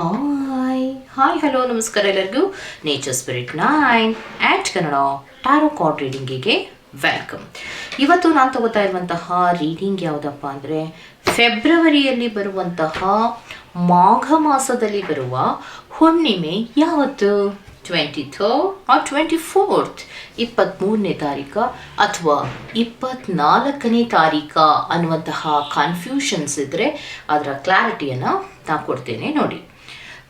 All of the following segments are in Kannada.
ಹಾಯ್ ಹಾಯ್ ಹಲೋ ನಮಸ್ಕಾರ ಎಲ್ಲರಿಗೂ. Nature spirit nine at Kannada tarot card ರೀಡಿಂಗಿಗೆ welcome ಇವತ್ತು ನಾನು ತಗೋತಾ ಇರುವಂತಹ ರೀಡಿಂಗ್ ಯಾವುದಪ್ಪ ಅಂದರೆ ಫೆಬ್ರವರಿಯಲ್ಲಿ ಬರುವಂತಹ ಮಾಘ ಮಾಸದಲ್ಲಿ ಬರುವ ಹುಣ್ಣಿಮೆ ಯಾವತ್ತು? Twenty third or twenty fourth ಇಪ್ಪತ್ತ್ಮೂರನೇ ತಾರೀಕ ಅಥವಾ ಇಪ್ಪತ್ನಾಲ್ಕನೇ ತಾರೀಕ ಅನ್ನುವಂತಹ ಕನ್ಫ್ಯೂಷನ್ಸ್ ಇದ್ದರೆ ಅದರ ಕ್ಲಾರಿಟಿಯನ್ನು ನಾನು ಕೊಡ್ತೇನೆ ನೋಡಿ.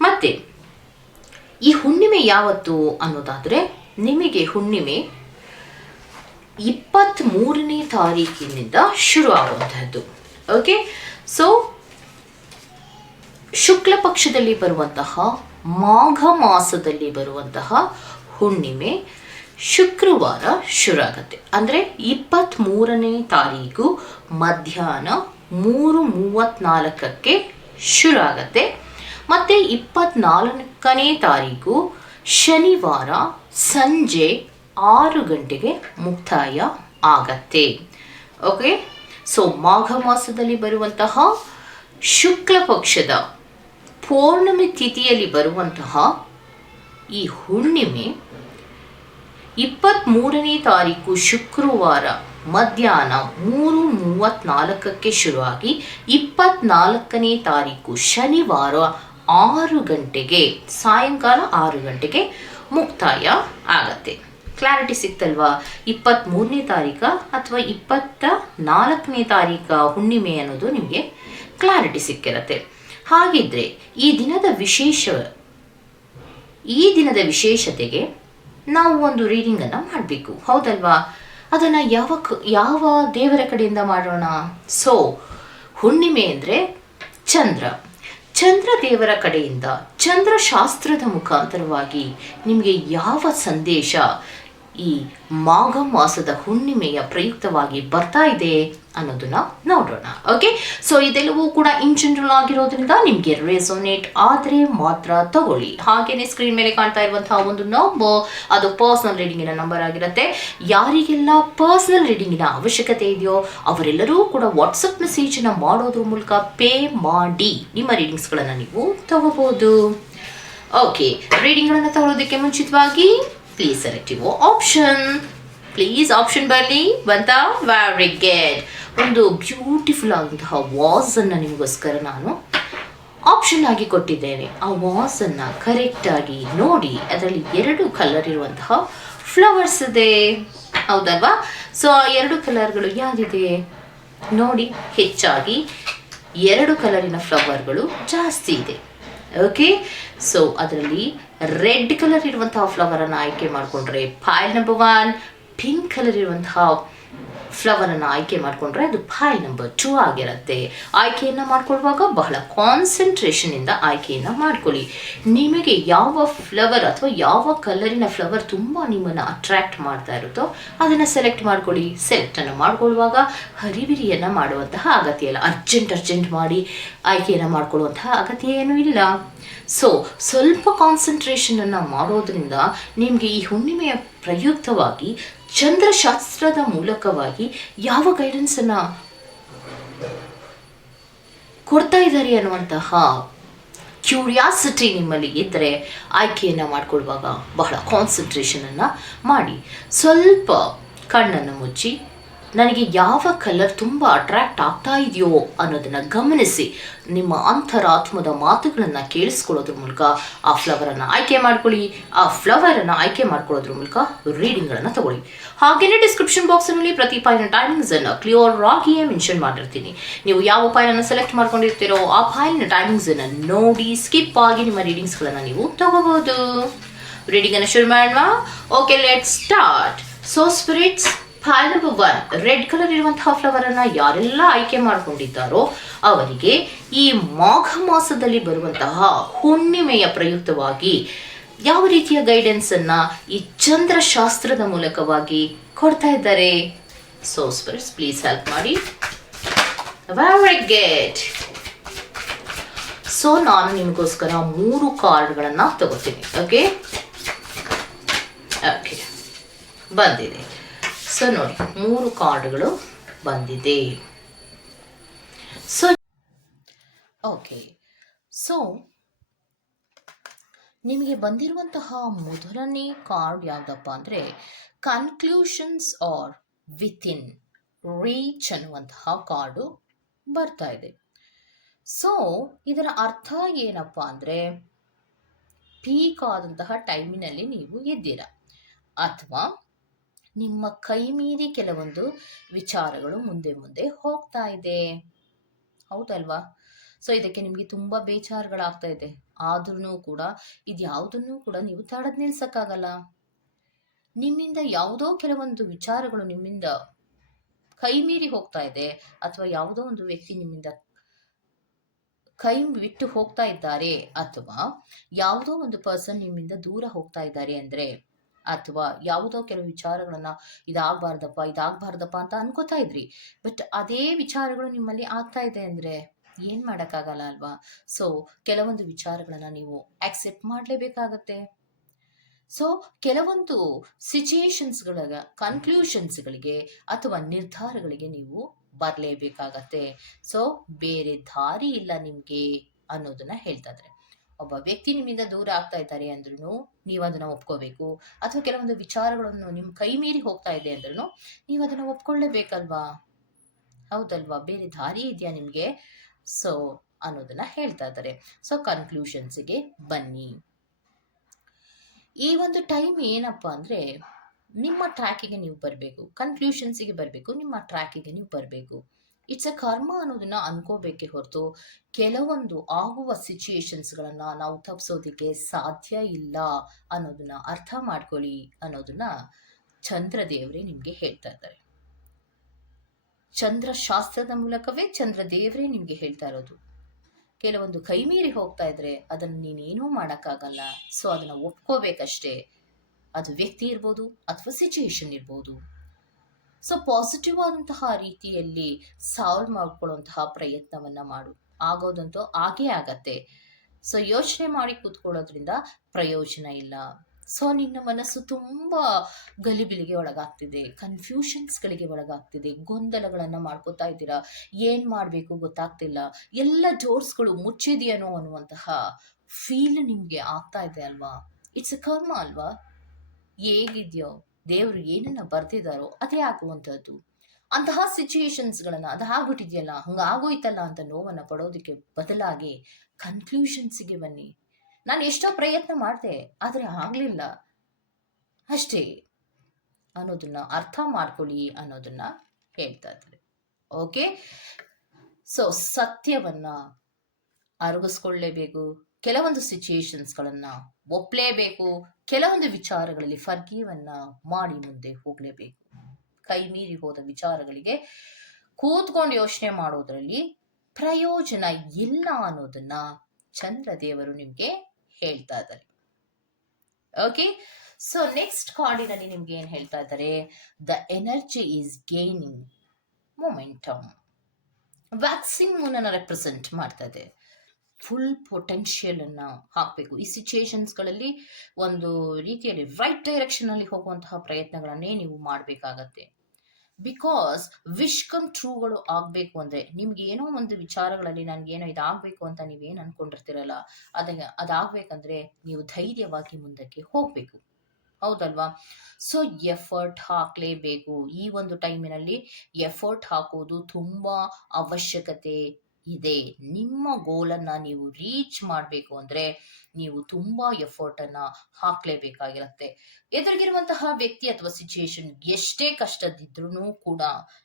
ಮತ್ತೆ, ಈ ಹುಣ್ಣಿಮೆ ಯಾವತ್ತು ಅನ್ನೋದಾದರೆ, ನಿಮಗೆ ಹುಣ್ಣಿಮೆ ಇಪ್ಪತ್ತ್ಮೂರನೇ ತಾರೀಕಿನಿಂದ ಶುರು ಆಗುವಂತಹದ್ದು ಓಕೆ ಸೊ ಶುಕ್ಲ ಪಕ್ಷದಲ್ಲಿ ಬರುವಂತಹ ಮಾಘ ಮಾಸದಲ್ಲಿ ಬರುವಂತಹ ಹುಣ್ಣಿಮೆ ಶುಕ್ರವಾರ ಶುರು ಆಗುತ್ತೆ ಅಂದರೆ ಇಪ್ಪತ್ತ್ಮೂರನೇ ತಾರೀಕು ಮಧ್ಯಾಹ್ನ ಮೂರು ಮೂವತ್ತ್ನಾಲ್ಕಕ್ಕೆ ಶುರು ಆಗತ್ತೆ ಮತ್ತು ಇಪ್ಪತ್ನಾಲ್ಕನೇ ತಾರೀಕು ಶನಿವಾರ ಸಂಜೆ ಆರು ಗಂಟೆಗೆ ಮುಕ್ತಾಯ ಆಗತ್ತೆ. ಓಕೆ ಸೊ ಮಾಘ ಮಾಸದಲ್ಲಿ ಬರುವಂತಹ ಶುಕ್ಲ ಪಕ್ಷದ ಪೌರ್ಣಮಿ ತಿಥಿಯಲ್ಲಿ ಬರುವಂತಹ ಈ ಹುಣ್ಣಿಮೆ ಇಪ್ಪತ್ತ್ಮೂರನೇ ತಾರೀಕು ಶುಕ್ರವಾರ ಮಧ್ಯಾಹ್ನ ಮೂರು ಮೂವತ್ತ್ನಾಲ್ಕಕ್ಕೆ ಶುರುವಾಗಿ ಇಪ್ಪತ್ತ್ನಾಲ್ಕನೇ ತಾರೀಕು ಶನಿವಾರ ಆರು ಗಂಟೆಗೆ, ಸಾಯಂಕಾಲ ಆರು ಗಂಟೆಗೆ ಮುಕ್ತಾಯ ಆಗತ್ತೆ. ಕ್ಲಾರಿಟಿ ಸಿಕ್ತಲ್ವಾ? ಇಪ್ಪತ್ತ್ಮೂರನೇ ತಾರೀಕ ಅಥವಾ ಇಪ್ಪತ್ತ ನಾಲ್ಕನೇ ತಾರೀಕ ಹುಣ್ಣಿಮೆ ಅನ್ನೋದು ನಿಮಗೆ ಕ್ಲಾರಿಟಿ ಸಿಕ್ಕಿರತ್ತೆ. ಹಾಗಿದ್ರೆ ಈ ದಿನದ ವಿಶೇಷ, ಈ ದಿನದ ವಿಶೇಷತೆಗೆ ನಾವು ಒಂದು ರೀಡಿಂಗನ್ನು ಮಾಡಬೇಕು. ಹೌದಲ್ವಾ? ಅದನ್ನು ಯಾವ ಯಾವ ದೇವರ ಕಡೆಯಿಂದ ಮಾಡೋಣ? ಸೊ ಹುಣ್ಣಿಮೆ ಅಂದರೆ ಚಂದ್ರ. ಚಂದ್ರ ದೇವರ ಕಡೆಯಿಂದ ಚಂದ್ರಶಾಸ್ತ್ರದ ಮುಖಾಂತರವಾಗಿ ನಿಮಗೆ ಯಾವ ಸಂದೇಶ ಈ ಮಾಘ ಮಾಸದ ಹುಣ್ಣಿಮೆಯ ಪ್ರಯುಕ್ತವಾಗಿ ಬರ್ತಾ ಇದೆ? ಅನ್ನೋದನ್ನ ನೋಡೋಣ ಓಕೆ ಸೊ ಇದೆಲ್ಲವೂ ಕೂಡ ಇನ್ ಜನರಲ್ ಆಗಿರೋದ್ರಿಂದ ನಿಮಗೆ ರೆಸೋನೇಟ್ ಆದರೆ ಮಾತ್ರ ತಗೊಳ್ಳಿ. ಹಾಗೇನೆ ಸ್ಕ್ರೀನ್ ಮೇಲೆ ಕಾಣ್ತಾ ಇರುವಂತಹ ಒಂದು ನಂಬರ್ ಅದು ಪರ್ಸನಲ್ ರೀಡಿಂಗಿನ ನಂಬರ್ ಆಗಿರುತ್ತೆ. ಯಾರಿಗೆಲ್ಲ ಪರ್ಸನಲ್ ರೀಡಿಂಗಿನ ಅವಶ್ಯಕತೆ ಇದೆಯೋ, ಅವರೆಲ್ಲರೂ ಕೂಡ ವಾಟ್ಸಪ್ ಮೆಸೇಜ್ನ ಮಾಡೋದ್ರ ಮೂಲಕ ಪೇ ಮಾಡಿ ನಿಮ್ಮ ರೀಡಿಂಗ್ಸ್ಗಳನ್ನು ನೀವು ತಗೋಬಹುದು ಓಕೆ ರೀಡಿಂಗ್ಗಳನ್ನು ತಗೊಳ್ಳೋದಕ್ಕೆ ಮುಂಚಿತವಾಗಿ please select option please option ಬರಲಿ, ಬಂತ? ವೆರಿ ಗೆಡ್ ಒಂದು ಬ್ಯೂಟಿಫುಲ್ ಆದಂತಹ ವಾಸನ್ನು ನಿಮಗೋಸ್ಕರ ನಾನು ಆಪ್ಷನ್ ಆಗಿ ಕೊಟ್ಟಿದ್ದೇನೆ. ಆ ವಾಸನ್ನು ಕರೆಕ್ಟಾಗಿ ನೋಡಿ ಅದರಲ್ಲಿ ಎರಡು ಕಲರ್ ಇರುವಂತಹ ಫ್ಲವರ್ಸ್ ಇದೆ. ಹೌದಲ್ವಾ? ಸೊ ಆ ಎರಡು ಕಲರ್ಗಳು ಯಾವುದಿದೆ? ನೋಡಿ, ಹೆಚ್ಚಾಗಿ ಎರಡು ಕಲರಿನ ಫ್ಲವರ್ಗಳು ಜಾಸ್ತಿ ಇದೆ. ಓಕೆ ಸೊ ಅದರಲ್ಲಿ ರೆಡ್ ಕಲರ್ ಇರುವಂತಹ ಫ್ಲವರನ್ನು ಆಯ್ಕೆ ಮಾಡಿಕೊಂಡ್ರೆ pile number one pink colour ಇರುವಂತಹ ಫ್ಲವರನ್ನು ಆಯ್ಕೆ ಮಾಡಿಕೊಂಡ್ರೆ ಅದು ಫೈಲ್ ನಂಬರ್ ಟೂ ಆಗಿರುತ್ತೆ. ಆಯ್ಕೆಯನ್ನು ಮಾಡ್ಕೊಳ್ಳುವಾಗ ಬಹಳ ಕಾನ್ಸಂಟ್ರೇಷನಿಂದ ಆಯ್ಕೆಯನ್ನು ಮಾಡ್ಕೊಳ್ಳಿ. ನಿಮಗೆ ಯಾವ ಫ್ಲವರ್ ಅಥವಾ ಯಾವ ಕಲರಿನ ಫ್ಲವರ್ ತುಂಬ ನಿಮ್ಮನ್ನು ಅಟ್ರ್ಯಾಕ್ಟ್ ಮಾಡ್ತಾ ಇರುತ್ತೋ ಅದನ್ನು ಸೆಲೆಕ್ಟ್ ಮಾಡ್ಕೊಳ್ಳಿ. ಸೆಲೆಕ್ಟನ್ನು ಮಾಡ್ಕೊಳ್ಳುವಾಗ ಹರಿವಿರಿಯನ್ನು ಮಾಡುವಂತಹ ಅಗತ್ಯ ಇಲ್ಲ. ಅರ್ಜೆಂಟ್ ಅರ್ಜೆಂಟ್ ಮಾಡಿ ಆಯ್ಕೆಯನ್ನು ಮಾಡ್ಕೊಳ್ಳುವಂತಹ ಅಗತ್ಯ ಏನೂ ಇಲ್ಲ. ಸೊ ಸ್ವಲ್ಪ ಕಾನ್ಸಂಟ್ರೇಷನನ್ನು ಮಾಡೋದ್ರಿಂದ ನಿಮಗೆ ಈ ಹುಣ್ಣಿಮೆಯ ಪ್ರಯುಕ್ತವಾಗಿ ಚಂದ್ರಶಾಸ್ತ್ರದ ಮೂಲಕವಾಗಿ ಯಾವ ಗೈಡೆನ್ಸನ್ನು ಕೊಡ್ತಾ ಇದ್ದಾರೆ ಅನ್ನುವಂತಹ ಕ್ಯೂರಿಯಾಸಿಟಿ ನಿಮ್ಮಲ್ಲಿ ಇದ್ದರೆ ಆಯ್ಕೆಯನ್ನು ಮಾಡ್ಕೊಳ್ಳುವಾಗ ಬಹಳ ಕಾನ್ಸಂಟ್ರೇಷನನ್ನು ಮಾಡಿ. ಸ್ವಲ್ಪ ಕಣ್ಣನ್ನು ಮುಚ್ಚಿ ನನಗೆ ಯಾವ ಕಲರ್ ತುಂಬ ಅಟ್ರ್ಯಾಕ್ಟ್ ಆಗ್ತಾ ಇದೆಯೋ ಅನ್ನೋದನ್ನು ಗಮನಿಸಿ ನಿಮ್ಮ ಅಂತರಾತ್ಮದ ಮಾತುಗಳನ್ನು ಕೇಳಿಸ್ಕೊಳ್ಳೋದ್ರ ಮೂಲಕ ಆ ಫ್ಲವರನ್ನು ಆಯ್ಕೆ ಮಾಡ್ಕೊಳ್ಳಿ. ಆ ಫ್ಲವರನ್ನು ಆಯ್ಕೆ ಮಾಡ್ಕೊಳ್ಳೋದ್ರ ಮೂಲಕ ರೀಡಿಂಗ್ಗಳನ್ನು ತಗೊಳ್ಳಿ. ಹಾಗೆಯೇ ಡಿಸ್ಕ್ರಿಪ್ಷನ್ ಬಾಕ್ಸ್ನಲ್ಲಿ ಪ್ರತಿ ಪಾಯಿನ ಟೈಮಿಂಗ್ಸನ್ನು ಕ್ಲಿಯರ್ ಆಗಿಯೇ ಮೆನ್ಷನ್ ಮಾಡಿರ್ತೀನಿ. ನೀವು ಯಾವ ಫೈಲನ್ನು ಸೆಲೆಕ್ಟ್ ಮಾಡ್ಕೊಂಡಿರ್ತೀರೋ ಆ ಫೈಲಿನ ಟೈಮಿಂಗ್ಸನ್ನು ನೋಡಿ ಸ್ಕಿಪ್ ಆಗಿ ನಿಮ್ಮ ರೀಡಿಂಗ್ಸ್ಗಳನ್ನು ನೀವು ತಗೋಬಹುದು. ರೀಡಿಂಗನ್ನು ಶುರು ಮಾಡೋಣ okay let start so spirits pile number one red colour ಇರುವಂತಹ ಫ್ಲವರ್ ಅನ್ನ ಯಾರೆಲ್ಲ ಆಯ್ಕೆ ಮಾಡಿಕೊಂಡಿದ್ದಾರೋ ಅವರಿಗೆ ಈ ಮಾಘ ಮಾಸದಲ್ಲಿ ಬರುವಂತಹ ಹುಣ್ಣಿಮೆಯ ಪ್ರಯುಕ್ತವಾಗಿ ಯಾವ ರೀತಿಯ ಗೈಡೆನ್ಸ್ ಅನ್ನ ಈ ಚಂದ್ರಶಾಸ್ತ್ರದ ಮೂಲಕವಾಗಿ ಕೊಡ್ತಾ ಇದ್ದಾರೆ? ಸೊ ಸ್ಪಿರಿಟ್ಸ್ ಪ್ಲೀಸ್ ಹೆಲ್ಪ್ ಮಾಡಿ. ವೆರಿ ಗೆಟ್ ಸೊ ನಾನು ನಿಮಗೋಸ್ಕರ ಮೂರು ಕಾರ್ಡ್ಗಳನ್ನು ತಗೋತೀನಿ ಓಕೆ ಓಕೆ ಬಂದಿದೆ. ಸೊ ನೋಡಿ ಮೂರು ಕಾರ್ಡ್ಗಳು ಬಂದಿದೆ. ಸೊ ಓಕೆ ಸೊ ನಿಮಗೆ ಬಂದಿರುವಂತಹ ಮೊದಲನೇ ಕಾರ್ಡ್ ಯಾವುದಪ್ಪ ಅಂದರೆ ಕನ್ಕ್ಲೂಷನ್ಸ್ ಆರ್ ವಿತಿನ್ ರೀಚ್ ಅನ್ನುವಂತಹ ಕಾರ್ಡು ಬರ್ತಾ ಇದೆ. ಸೊ ಇದರ ಅರ್ಥ ಏನಪ್ಪ ಅಂದರೆ ಪೀಕ್ ಆದಂತಹ ಟೈಮಿನಲ್ಲಿ ನೀವು ಇದ್ದೀರಾ ಅಥವಾ ನಿಮ್ಮ ಕೈ ಮೀರಿ ಕೆಲವೊಂದು ವಿಚಾರಗಳು ಮುಂದೆ ಮುಂದೆ ಹೋಗ್ತಾ ಇದೆ. ಹೌದಲ್ವಾ? ಸೊ ಇದಕ್ಕೆ ನಿಮಗೆ ತುಂಬ ಬೇಜಾರುಗಳಾಗ್ತಾ ಇದೆ. ಆದ್ರೂ ಕೂಡ ಇದು ಯಾವುದನ್ನು ಕೂಡ ನೀವು ತಡೆದು ನಿಲ್ಸಕ್ಕಾಗಲ್ಲ. ನಿಮ್ಮಿಂದ ಯಾವುದೋ ಕೆಲವೊಂದು ವಿಚಾರಗಳು ನಿಮ್ಮಿಂದ ಕೈ ಮೀರಿ ಹೋಗ್ತಾ ಇದೆ, ಅಥವಾ ಯಾವುದೋ ಒಂದು ವ್ಯಕ್ತಿ ನಿಮ್ಮಿಂದ ಕೈ ಬಿಟ್ಟು ಹೋಗ್ತಾ ಇದ್ದಾರೆ, ಅಥವಾ ಯಾವುದೋ ಒಂದು ಪರ್ಸನ್ ನಿಮ್ಮಿಂದ ದೂರ ಹೋಗ್ತಾ ಇದ್ದಾರೆ ಅಂದ್ರೆ ಅಥವಾ ಯಾವುದೋ ಕೆಲವು ವಿಚಾರಗಳನ್ನ ಇದಾಗಬಾರ್ದಪ್ಪ ಇದಾಗಬಾರ್ದಪ್ಪ ಅಂತ ಅನ್ಕೋತಾ ಇದ್ರಿ. ಬಟ್ ಅದೇ ವಿಚಾರಗಳು ನಿಮ್ಮಲ್ಲಿ ಆಗ್ತಾ ಇದೆ ಅಂದ್ರೆ ಏನ್ ಮಾಡೋಕ್ಕಾಗಲ್ಲ ಅಲ್ವಾ? ಸೊ ಕೆಲವೊಂದು ವಿಚಾರಗಳನ್ನ ನೀವು ಆಕ್ಸೆಪ್ಟ್ ಮಾಡಲೇಬೇಕಾಗತ್ತೆ. ಸೊ ಕೆಲವೊಂದು ಸಿಚುಯೇಷನ್ಸ್ಗಳ ಕನ್ಕ್ಲೂಷನ್ಸ್ಗಳಿಗೆ ಅಥವಾ ನಿರ್ಧಾರಗಳಿಗೆ ನೀವು ಬರಲೇಬೇಕಾಗತ್ತೆ. ಸೊ ಬೇರೆ ದಾರಿ ಇಲ್ಲ ನಿಮಗೆ ಅನ್ನೋದನ್ನ ಹೇಳ್ತಾ ಇದ್ದಾರೆ ಒಬ್ಬ ವ್ಯಕ್ತಿ ನಿಮ್ಮಿಂದ ದೂರ ಆಗ್ತಾ ಇದ್ದಾರೆ ಅಂದ್ರೂ ನೀವು ಅದನ್ನ ಒಪ್ಕೋಬೇಕು. ಅಥವಾ ಕೆಲವೊಂದು ವಿಚಾರಗಳನ್ನು ನಿಮ್ಮ ಕೈ ಮೀರಿ ಹೋಗ್ತಾ ಇದೆ ಅಂದ್ರೂ ನೀವು ಅದನ್ನ ಒಪ್ಕೊಳ್ಳೇಬೇಕಲ್ವಾ? ಹೌದಲ್ವಾ? ಬೇರೆ ದಾರಿ ಇದೆಯಾ ನಿಮಗೆ? ಸೊ ಅನ್ನೋದನ್ನ ಹೇಳ್ತಾ ಇದ್ದಾರೆ. ಸೊ ಕನ್ಕ್ಲೂಷನ್ಸ್ಗೆ ಬನ್ನಿ. ಈ ಒಂದು ಟೈಮ್ ಏನಪ್ಪ ಅಂದರೆ ನಿಮ್ಮ ಟ್ರ್ಯಾಕಿಗೆ ನೀವು ಬರಬೇಕು. ಕನ್ಕ್ಲೂಷನ್ಸಿಗೆ ಬರಬೇಕು. ನಿಮ್ಮ ಟ್ರ್ಯಾಕಿಗೆ ನೀವು ಬರಬೇಕು. ಇಟ್ಸ್ ಎ ಕರ್ಮ ಅನ್ನೋದನ್ನ ಅನ್ಕೋಬೇಕೆ ಹೊರತು ಕೆಲವೊಂದು ಆಗುವ ಸಿಚುಯೇಷನ್ಸ್ಗಳನ್ನು ನಾವು ತಪ್ಪಿಸೋದಕ್ಕೆ ಸಾಧ್ಯ ಇಲ್ಲ ಅನ್ನೋದನ್ನ ಅರ್ಥ ಮಾಡ್ಕೊಳ್ಳಿ ಅನ್ನೋದನ್ನ ಚಂದ್ರದೇವರೇ ನಿಮಗೆ ಹೇಳ್ತಾ ಇದ್ದಾರೆ. ಚಂದ್ರ ಶಾಸ್ತ್ರದ ಮೂಲಕವೇ ಚಂದ್ರ ನಿಮಗೆ ಹೇಳ್ತಾ ಇರೋದು. ಕೆಲವೊಂದು ಕೈ ಮೀರಿ ಹೋಗ್ತಾ ಇದ್ರೆ ಅದನ್ನು ನೀನೇನೂ ಮಾಡೋಕ್ಕಾಗಲ್ಲ. ಸೊ ಅದನ್ನು ಒಪ್ಕೋಬೇಕಷ್ಟೇ. ಅದು ವ್ಯಕ್ತಿ ಇರ್ಬೋದು ಅಥವಾ ಸಿಚುಯೇಷನ್ ಇರ್ಬೋದು. ಸೊ ಪಾಸಿಟಿವ್ ಆದಂತಹ ರೀತಿಯಲ್ಲಿ ಸಾಲ್ವ್ ಮಾಡ್ಕೊಳ್ಳುವಂತಹ ಪ್ರಯತ್ನವನ್ನ ಮಾಡು. ಆಗೋದಂತೂ ಆಗೇ ಆಗತ್ತೆ. ಸೊ ಯೋಚನೆ ಮಾಡಿ ಕೂತ್ಕೊಳ್ಳೋದ್ರಿಂದ ಪ್ರಯೋಜನ ಇಲ್ಲ. ಸೊ ನಿನ್ನ ಮನಸ್ಸು ತುಂಬ ಗಲಿಬಿಲಿಗೆ ಒಳಗಾಗ್ತಿದೆ. ಕನ್ಫ್ಯೂಷನ್ಸ್ಗಳಿಗೆ ಒಳಗಾಗ್ತಿದೆ. ಗೊಂದಲಗಳನ್ನು ಮಾಡ್ಕೋತಾ ಇದ್ದೀರಾ? ಏನು ಮಾಡಬೇಕು ಗೊತ್ತಾಗ್ತಿಲ್ಲ. ಎಲ್ಲ ಡೋರ್ಸ್ಗಳು ಮುಚ್ಚಿದೆಯೇನೋ ಅನ್ನುವಂತಹ ಫೀಲ್ ನಿಮಗೆ ಆಗ್ತಾ ಇದೆ ಅಲ್ವಾ? ಇಟ್ಸ್ ಅ ಕರ್ಮ ಅಲ್ವಾ? ಹೇಗಿದೆಯೋ? ದೇವರು ಏನನ್ನ ಬರ್ತಿದ್ದಾರೋ ಅದೇ ಆಗುವಂಥದ್ದು. ಅಂತಹ ಸಿಚುಯೇಷನ್ಸ್ಗಳನ್ನು ಅದು ಆಗ್ಬಿಟ್ಟಿದೆಯಲ್ಲ, ಹಂಗಾಗೋಯ್ತಲ್ಲ ಅಂತ ನೋವನ್ನು ಪಡೋದಕ್ಕೆ ಬದಲಾಗಿ ಕನ್ಕ್ಲೂಷನ್ಸಿಗೆ ಬನ್ನಿ. ನಾನು ಎಷ್ಟೋ ಪ್ರಯತ್ನ ಮಾಡಿದೆ, ಆದರೆ ಆಗಲಿಲ್ಲ. ಅಷ್ಟೇ ಅನ್ನೋದನ್ನ ಅರ್ಥ ಮಾಡ್ಕೊಳ್ಳಿ ಅನ್ನೋದನ್ನ ಹೇಳ್ತಾ ಇದ್ದಾರೆ. ಓಕೆ ಸೊ ಸತ್ಯವನ್ನ ಅರಗಿಸ್ಕೊಳ್ಳೇಬೇಕು. ಕೆಲವೊಂದು ಸಿಚುಯೇಷನ್ಸ್ಗಳನ್ನ ಒಪ್ಪಲೇಬೇಕು ಕೆಲವೊಂದು ವಿಚಾರಗಳಲ್ಲಿ ಫರ್ಗೀವನ್ನ ಮಾಡಿ ಮುಂದೆ ಹೋಗಲೇಬೇಕು. ಕೈ ಮೀರಿ ಹೋದ ವಿಚಾರಗಳಿಗೆ ಕೂತ್ಕೊಂಡು ಯೋಚನೆ ಮಾಡೋದ್ರಲ್ಲಿ ಪ್ರಯೋಜನ ಇಲ್ಲ ಅನ್ನೋದನ್ನ ಚಂದ್ರದೇವರು ನಿಮಗೆ ಹೇಳ್ತಾ ಇದ್ದಾರೆ. ಓಕೆ ಸೊ ನೆಕ್ಸ್ಟ್ ಕಾರ್ಡಿನಲ್ಲಿ ನಿಮ್ಗೆ ಏನ್ ಹೇಳ್ತಾ ಇದ್ದಾರೆ? The energy is gaining momentum waxing ಮೂಲನ represent ಮಾಡ್ತಾ ಇದೆ. ಫುಲ್ ಪೊಟೆನ್ಷಿಯಲನ್ನು ಹಾಕಬೇಕು. ಈ ಸಿಚುಯೇಷನ್ಸ್ಗಳಲ್ಲಿ ಒಂದು ರೀತಿಯಲ್ಲಿ ರೈಟ್ ಡೈರೆಕ್ಷನ್ ಅಲ್ಲಿ ಹೋಗುವಂತಹ ಪ್ರಯತ್ನಗಳನ್ನೇ ನೀವು ಮಾಡಬೇಕಾಗತ್ತೆ. ಬಿಕಾಸ್ ವಿಶ್ ಕಮ್ ಟ್ರೂಗಳು ಆಗಬೇಕು ಅಂದರೆ ನಿಮ್ಗೆ ಏನೋ ಒಂದು ವಿಚಾರಗಳಲ್ಲಿ ನನಗೇನೋ ಇದಾಗಬೇಕು ಅಂತ ನೀವೇನು ಅನ್ಕೊಂಡಿರ್ತೀರಲ್ಲ ಅದ ಅದಾಗಬೇಕಂದ್ರೆ ನೀವು ಧೈರ್ಯವಾಗಿ ಮುಂದಕ್ಕೆ ಹೋಗಬೇಕು. ಹೌದಲ್ವಾ? ಸೊ ಎಫರ್ಟ್ ಹಾಕಲೇಬೇಕು. ಈ ಒಂದು ಟೈಮಿನಲ್ಲಿ ಎಫರ್ಟ್ ಹಾಕೋದು ತುಂಬ ಅವಶ್ಯಕತೆ. ಇದೆ. ನಿಮ್ಮ ಗೋಲನ್ನ ನೀವು ರೀಚ್ ಮಾಡಬೇಕು ಅಂದ್ರೆ ನೀವು ತುಂಬಾ ಎಫರ್ಟ್ ಎಫರ್ಟನ್ನು ಹಾಕಲೇಬೇಕಾಗಿರುತ್ತೆ. ಎದುರಿಗಿರುವಂತಹ ವ್ಯಕ್ತಿ ಅಥವಾ ಸಿಚುಯೇಷನ್ ಎಷ್ಟೇ ಕಷ್ಟದಿದ್ರೂ ಕೂಡ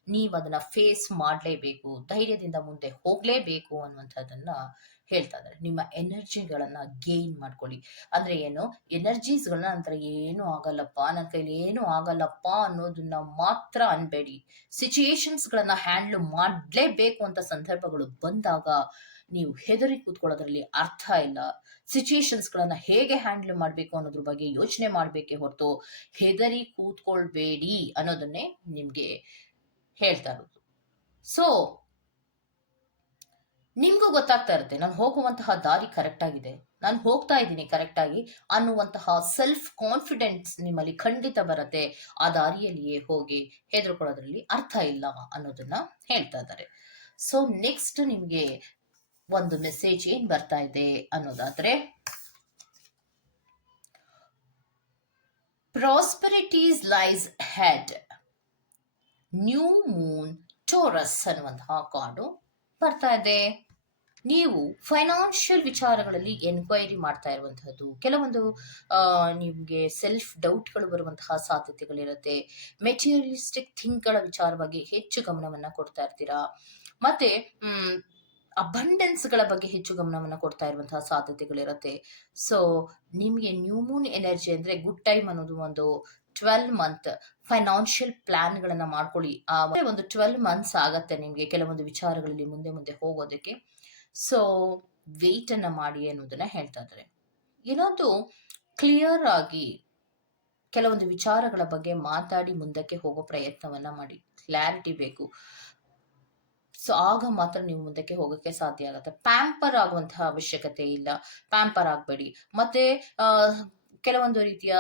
ನೀವು ಅದನ್ನ ಫೇಸ್ ಮಾಡಲೇಬೇಕು, ಧೈರ್ಯದಿಂದ ಮುಂದೆ ಹೋಗಲೇಬೇಕು ಅನ್ನುವಂಥದ್ದನ್ನ ಹೇಳ್ತಾ ಇದ್ದಾರೆ ನಿಮ್ಮ ಎನರ್ಜಿಗಳನ್ನ ಗೇನ್ ಮಾಡ್ಕೊಳ್ಳಿ. ಅಂದ್ರೆ ಏನು? ಎನರ್ಜೀಸ್ಗಳನ್ನ ನಂತರ ಏನು ಆಗಲ್ಲಪ್ಪ, ನನ್ನ ಕೈಲಿ ಏನು ಆಗಲ್ಲಪ್ಪ ಅನ್ನೋದನ್ನ ಮಾತ್ರ ಅನ್ಬೇಡಿ. ಸಿಚುಯೇಷನ್ಸ್ಗಳನ್ನ ಹ್ಯಾಂಡ್ಲ್ ಮಾಡಲೇಬೇಕು ಅಂತ ಸಂದರ್ಭಗಳು ಬಂದಾಗ ನೀವು ಹೆದರಿ ಕೂತ್ಕೊಳ್ಳೋದ್ರಲ್ಲಿ ಅರ್ಥ ಇಲ್ಲ. ಸಿಚುಯೇಷನ್ಸ್ಗಳನ್ನ ಹೇಗೆ ಹ್ಯಾಂಡಲ್ ಮಾಡಬೇಕು ಅನ್ನೋದ್ರ ಬಗ್ಗೆ ಯೋಚನೆ ಮಾಡಬೇಕೇ ಹೊರತು ಹೆದರಿ ಕೂತ್ಕೊಳ್ಬೇಡಿ ಅನ್ನೋದನ್ನೇ ನಿಮಗೆ ಹೇಳ್ತಾ ಇರೋದು. ಸೊ ನಿಮ್ಗೂ ಗೊತ್ತಾಗ್ತಾ ಇರುತ್ತೆ, ನಾನು ಹೋಗುವಂತಹ ದಾರಿ ಕರೆಕ್ಟ್ ಆಗಿದೆ. ನಾನು ಹೋಗ್ತಾ ಇದ್ದೀನಿ ಕರೆಕ್ಟ್ ಆಗಿ ಅನ್ನುವಂತಹ ಸೆಲ್ಫ್ ಕಾನ್ಫಿಡೆನ್ಸ್ ನಿಮ್ಮಲ್ಲಿ ಖಂಡಿತ ಬರುತ್ತೆ. ಆ ದಾರಿಯಲ್ಲಿಯೇ ಹೋಗಿ ಹೆದರ್ಕೊಳ್ಳೋದ್ರಲ್ಲಿ ಅರ್ಥ ಇಲ್ಲ ಅನ್ನೋದನ್ನ ಹೇಳ್ತಾ ಇದ್ದಾರೆ. ಸೊ ನೆಕ್ಸ್ಟ್ ನಿಮಗೆ ಒಂದು ಮೆಸೇಜ್ ಏನ್ ಬರ್ತಾ ಇದೆ ಅನ್ನೋದಾದ್ರೆ prosperities lies head new moon Taurus ಅನ್ನುವಂತಹ ಕಾರ್ಡು ಬರ್ತಾ ಇದೆ. ನೀವು ಫೈನಾನ್ಷಿಯಲ್ ವಿಚಾರಗಳಲ್ಲಿ ಎನ್ಕ್ವೈರಿ ಮಾಡ್ತಾ ಇರುವಂತಹದ್ದು, ಕೆಲವೊಂದು ನಿಮಗೆ ಸೆಲ್ಫ್ ಡೌಟ್ಗಳು ಬರುವಂತಹ ಸಾಧ್ಯತೆಗಳಿರುತ್ತೆ. ಮೆಟೀರಿಯಲಿಸ್ಟಿಕ್ ಥಿಂಕ್ಗಳ ವಿಚಾರವಾಗಿ ಹೆಚ್ಚು ಗಮನವನ್ನ ಕೊಡ್ತಾ ಇರ್ತೀರಾ? ಮತ್ತೆ ಅಬಂಡೆನ್ಸ್ಗಳ ಬಗ್ಗೆ ಹೆಚ್ಚು ಗಮನವನ್ನು ಕೊಡ್ತಾ ಇರುವಂತಹ ಸಾಧ್ಯತೆಗಳಿರುತ್ತೆ. ಸೊ ನಿಮಗೆ ನ್ಯೂ ಮೂನ್ ಎನರ್ಜಿ ಅಂದ್ರೆ ಗುಡ್ ಟೈಮ್ ಅನ್ನೋದು ಒಂದು ಟ್ವೆಲ್ ಮಂತ್ ಫೈನಾನ್ಷಿಯಲ್ ಪ್ಲಾನ್ಗಳನ್ನು ಮಾಡ್ಕೊಳ್ಳಿ. ಒಂದು ಟ್ವೆಲ್ ಮಂತ್ಸ್ ಆಗತ್ತೆ ನಿಮಗೆ ಕೆಲವೊಂದು ವಿಚಾರಗಳಲ್ಲಿ ಮುಂದೆ ಮುಂದೆ ಹೋಗೋದಕ್ಕೆ. ಸೊ ಅನ್ನ ಮಾಡಿ ಅನ್ನೋದನ್ನ ಹೇಳ್ತಾ ಇದ್ದಾರೆ. ಇನ್ನೊಂದು ಕ್ಲಿಯರ್ ಆಗಿ ಕೆಲವೊಂದು ವಿಚಾರಗಳ ಬಗ್ಗೆ ಮಾತಾಡಿ ಮುಂದಕ್ಕೆ ಹೋಗೋ ಪ್ರಯತ್ನವನ್ನ ಮಾಡಿ. ಕ್ಲಾರಿಟಿ ಬೇಕು. ಸೊ ಆಗ ಮಾತ್ರ ನೀವು ಮುಂದಕ್ಕೆ ಹೋಗೋಕ್ಕೆ ಸಾಧ್ಯ ಆಗುತ್ತೆ. ಪ್ಯಾಂಪರ್ ಆಗುವಂತಹ ಅವಶ್ಯಕತೆ ಇಲ್ಲ. ಪ್ಯಾಂಪರ್ ಆಗಬೇಡಿ. ಮತ್ತೆ ಕೆಲವೊಂದು ರೀತಿಯ